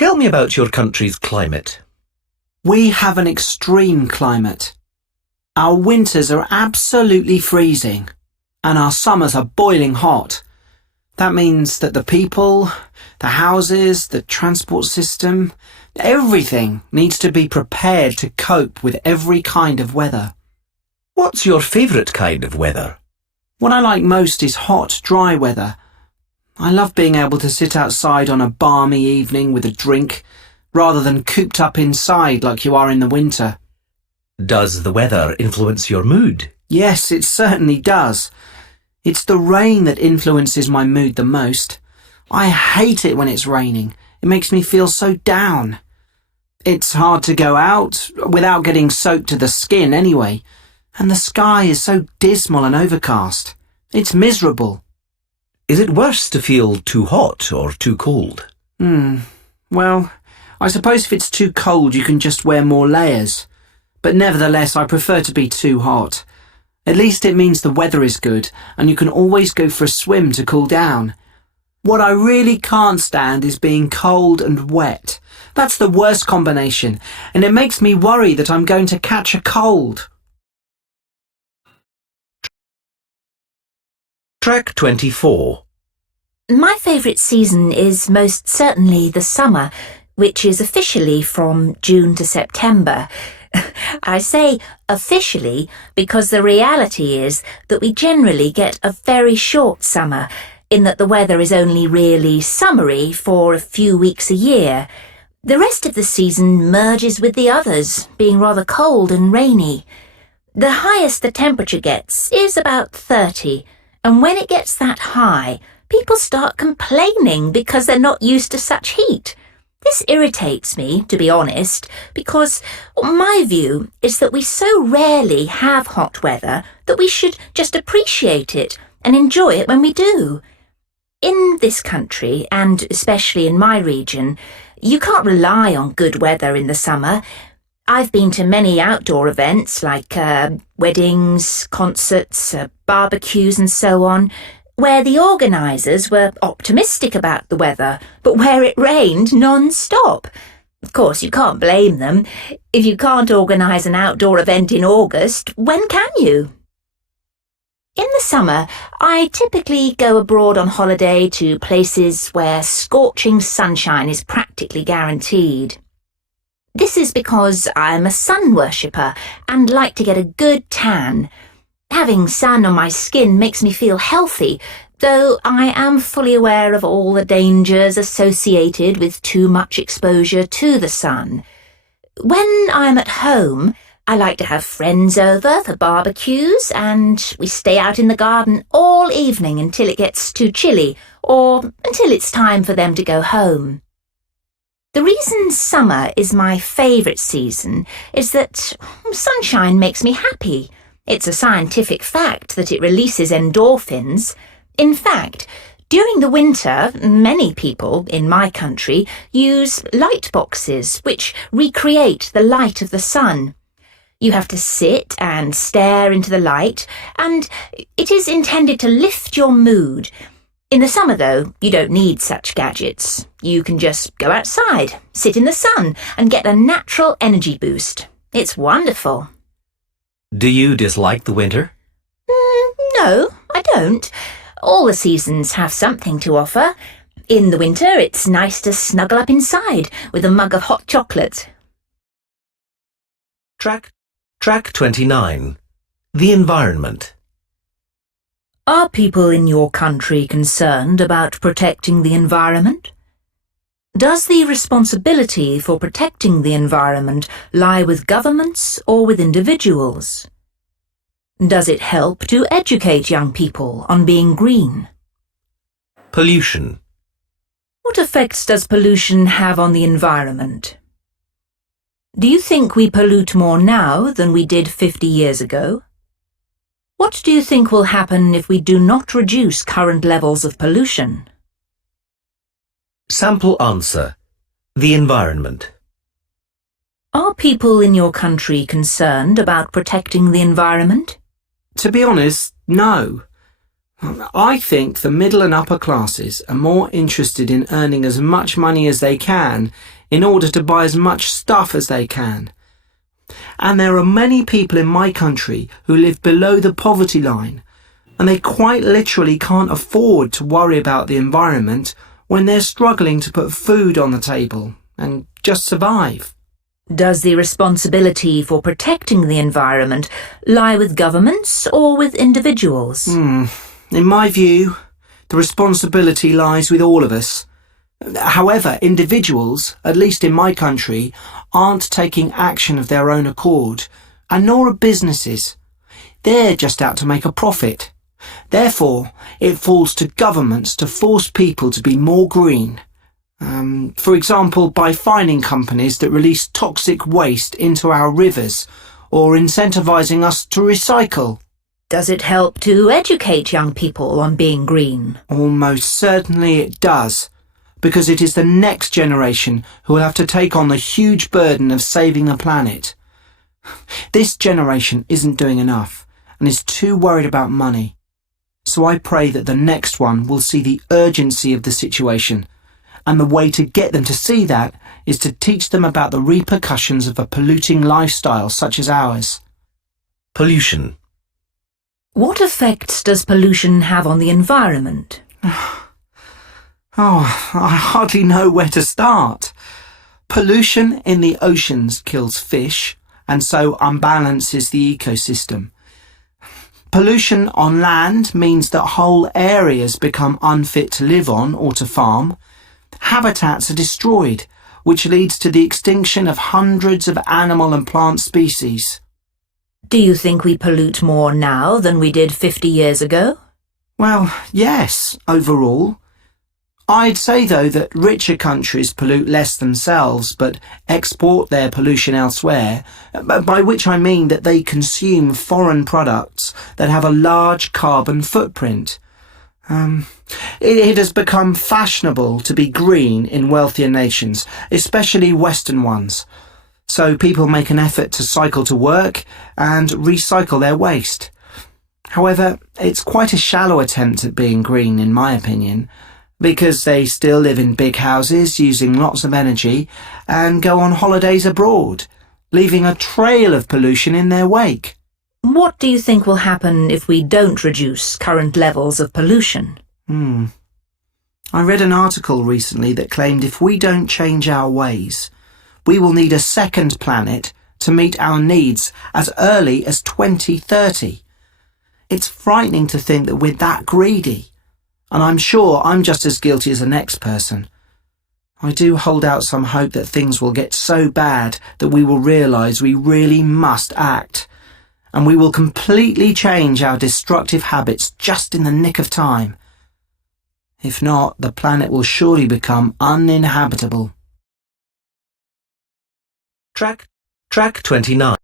Tell me about your country's climate. We have an extreme climate. Our winters are absolutely freezing, and our summers are boiling hot. That means that the people, the houses, the transport system, everything needs to be prepared to cope with every kind of weather. What's your favourite kind of weather? What I like most is hot, dry weather. I love being able to sit outside on a balmy evening with a drink, rather than cooped up inside like you are in the winter. Does the weather influence your mood? Yes, it certainly does. It's the rain that influences my mood the most. I hate it when it's raining. It makes me feel so down. It's hard to go out without getting soaked to the skin anyway. And the sky is so dismal and overcast. It's miserable. Is it worse to feel too hot or too cold? Well, I suppose if it's too cold you can just wear more layers. But nevertheless, I prefer to be too hot. At least it means the weather is good and you can always go for a swim to cool down. What I really can't stand is being cold and wet. That's the worst combination, and it makes me worry that I'm going to catch a cold. Track 24. My favourite season is most certainly the summer, which is officially from June to September. I say officially because the reality is that we generally get a very short summer, in that the weather is only really summery for a few weeks a year. The rest of the season merges with the others, being rather cold and rainy. The highest the temperature gets is about 30, and when it gets that high, people start complaining because they're not used to such heat. This irritates me, to be honest, because my view is that we so rarely have hot weather that we should just appreciate it and enjoy it when we do. In this country, and especially in my region, you can't rely on good weather in the summer. I've been to many outdoor events like weddings, concerts, barbecues and so on, where the organisers were optimistic about the weather, but where it rained non-stop. Of course, you can't blame them. If you can't organise an outdoor event in August, when can you? In the summer, I typically go abroad on holiday to places where scorching sunshine is practically guaranteed. This is because I'm a sun worshipper and like to get a good tan. Having sun on my skin makes me feel healthy, though I am fully aware of all the dangers associated with too much exposure to the sun. When I'm at home, I like to have friends over for barbecues, and we stay out in the garden all evening until it gets too chilly, or until it's time for them to go home. The reason summer is my favourite season is that sunshine makes me happy. It's a scientific fact that it releases endorphins. In fact, during the winter, many people in my country use light boxes which recreate the light of the sun. You have to sit and stare into the light, and it is intended to lift your mood. In the summer, though, you don't need such gadgets. You can just go outside, sit in the sun, and get a natural energy boost. It's wonderful. Do you dislike the winter? No, I don't. All the seasons have something to offer. In the winter, it's nice to snuggle up inside with a mug of hot chocolate. Track 29. The environment. Are people in your country concerned about protecting the environment? Does the responsibility for protecting the environment lie with governments or with individuals? Does it help to educate young people on being green? Pollution. What effects does pollution have on the environment? Do you think we pollute more now than we did 50 years ago? What do you think will happen if we do not reduce current levels of pollution? Sample answer. The environment. Are people in your country concerned about protecting the environment? To be honest, no. I think the middle and upper classes are more interested in earning as much money as they can in order to buy as much stuff as they can. And there are many people in my country who live below the poverty line, and they quite literally can't afford to worry about the environment when they're struggling to put food on the table and just survive. Does the responsibility for protecting the environment lie with governments or with individuals? In my view, the responsibility lies with all of us. However, individuals, at least in my country, aren't taking action of their own accord, and nor are businesses. They're just out to make a profit. Therefore, it falls to governments to force people to be more green. For example, by fining companies that release toxic waste into our rivers, or incentivising us to recycle. Does it help to educate young people on being green? Almost certainly it does, because it is the next generation who will have to take on the huge burden of saving the planet. This generation isn't doing enough and is too worried about money. So I pray that the next one will see the urgency of the situation, and the way to get them to see that is to teach them about the repercussions of a polluting lifestyle such as ours. Pollution. What effects does pollution have on the environment? I hardly know where to start. Pollution in the oceans kills fish and so unbalances the ecosystem. Pollution on land means that whole areas become unfit to live on or to farm. Habitats are destroyed, which leads to the extinction of hundreds of animal and plant species. Do you think we pollute more now than we did 50 years ago? Well, yes, overall. I'd say, though, that richer countries pollute less themselves, but export their pollution elsewhere, by which I mean that they consume foreign products that have a large carbon footprint. It has become fashionable to be green in wealthier nations, especially Western ones. So people make an effort to cycle to work and recycle their waste. However, it's quite a shallow attempt at being green, in my opinion, because they still live in big houses using lots of energy and go on holidays abroad, leaving a trail of pollution in their wake. What do you think will happen if we don't reduce current levels of pollution? I read an article recently that claimed if we don't change our ways, we will need a second planet to meet our needs as early as 2030. It's frightening to think that we're that greedy, and I'm sure I'm just as guilty as the next person. I do hold out some hope that things will get so bad that we will realise we really must act, and we will completely change our destructive habits just in the nick of time. If not, the planet will surely become uninhabitable. Track 29.